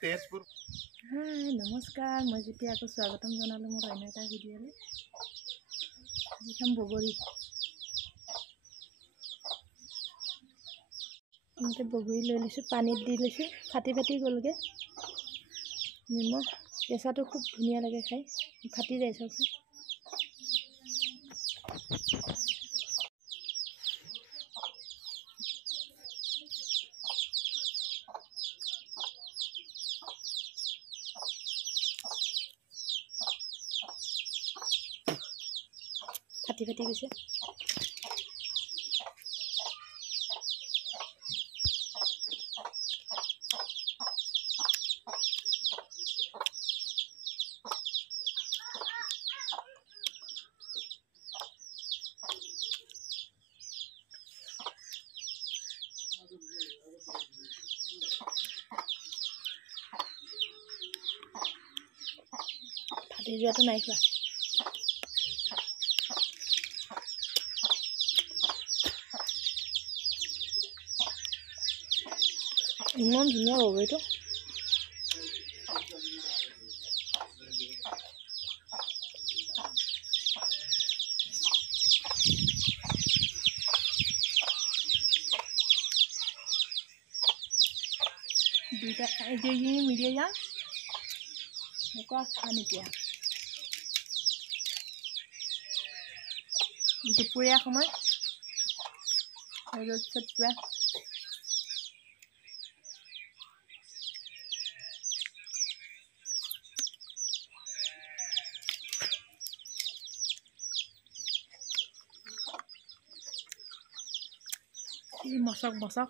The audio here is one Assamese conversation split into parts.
তেজপুৰ হাই নমস্কাৰ মই যেতিয়া আকৌ স্বাগতম জনালোঁ মোৰ অন্য এটা ভিডিঅ'লৈ যিখন বগৰী এনেকৈ বগৰী লৈ লৈছোঁ পানীত দি লৈছোঁ ফাটি ফাটি গ'লগৈ নিমখ কেঁচাটো খুব ধুনীয়া লাগে খাই ফাটি যায় চাওকচোন ফাটি ফাটি গৈছে ফাটি যোৱাটো নাই খোৱা ইমান ধুনীয়া বগৰীটো দুইটা মিলিয়ে যাওঁ আকৌ খাম এতিয়া দুপৰীয়া সময় ৰ'দ চ'দ পূৰা মচক মচক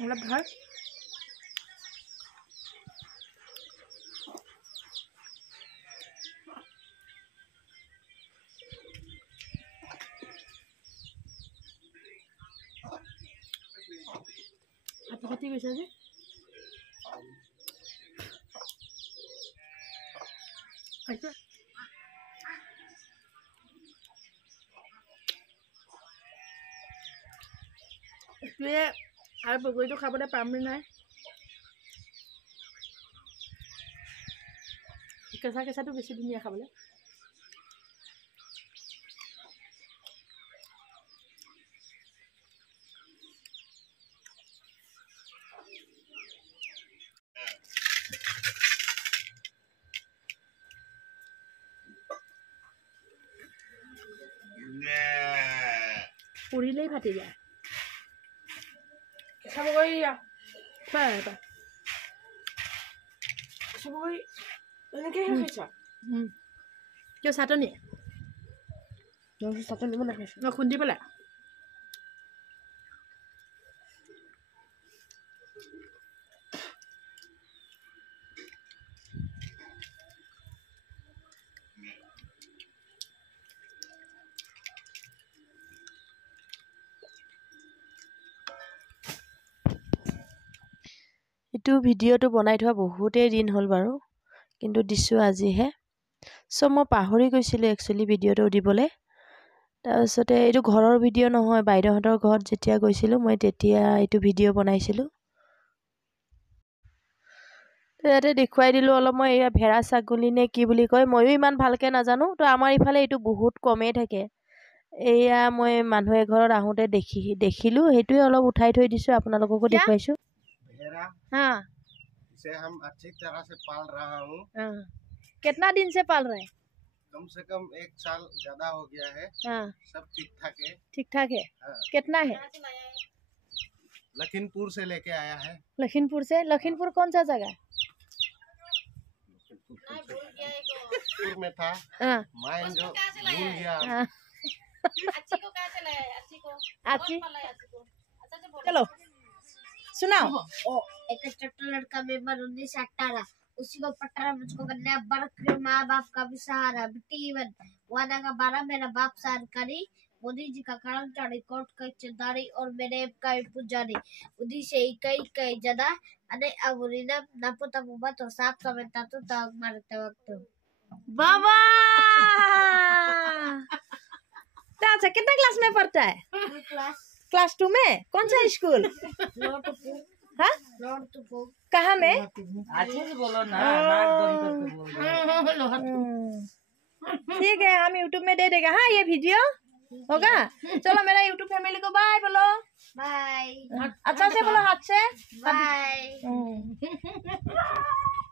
অলপ ধৰ ফাটি ফাটি গৈছে যে এইটোৱে আৰু বগৰীটো খাবলৈ পামনে নাই কেঁচা কেঁচাটো বেছি ধুনীয়া খাবলৈ পুৰিলেই ফাটি যায় কেঁচা বগৰী কেঁচা বগৰী এনেকৈহে খাইছা কিয় চাটনি চাটনি বনাই খাইছোঁ মই খুন্দি পেলাই এইটো ভিডিঅ'টো বনাই থোৱা বহুতেই দিন হ'ল বাৰু কিন্তু দিছোঁ আজিহে চ' মই পাহৰি গৈছিলোঁ একচুৱেলি ভিডিঅ'টো দিবলৈ তাৰপিছতে এইটো ঘৰৰ ভিডিঅ' নহয় বাইদেউহঁতৰ ঘৰত যেতিয়া গৈছিলোঁ মই তেতিয়া এইটো ভিডিঅ' বনাইছিলোঁ ইয়াতে দেখুৱাই দিলোঁ অলপ মই এয়া ভেড়া ছাগলী নে কি বুলি কয় ময়ো ইমান ভালকৈ নাজানো তো আমাৰ ইফালে এইটো বহুত কমেই থাকে এয়া মই মানুহ এঘৰত আহোঁতে দেখিলোঁ সেইটোৱে অলপ উঠাই থৈ দিছোঁ আপোনালোককো দেখুৱাইছোঁ हाँ इसे हम अच्छी तरह से पाल रहा हूँ कितना दिन से पाल रहे हैं कम से कम 1 साल ज्यादा हो गया है हाँ सब ठीक ठाक है हाँ। कितना है लखीमपुर से लेके आया है लखीमपुर कौन सा जगह लखीमपुर में था हाँ माइन जो भूल गया हाँ। चलो सुनाओ एक छोटा लड़का मेंबर 1918 उसी को पट्टा मुझको बनने बरकरी माँ बाप का भी सहारा टीवन वादा का 12 मेरा बाप सरकारी मोदी जी का कर्मचारी कोर्ट का चौधारी और मेरे का पुजारी उदी से कई जदा अने अबुरीना नापुता मुबा तो साफ कमेंटा तो ताग मारते वक्त बाबा कितना क्लास में पढ़ता है क्लास क्लास 2 में कौन सा स्कूल हाँ कहाँ में अच्छे से बोलो ना नाक बंद करके बोल ठीक है हम YouTube में दे देगा हाँ ये वीडियो होगा चलो मेरा YouTube फैमिली को बाय बोलो बाय अच्छा से बोलो हाथ से बाय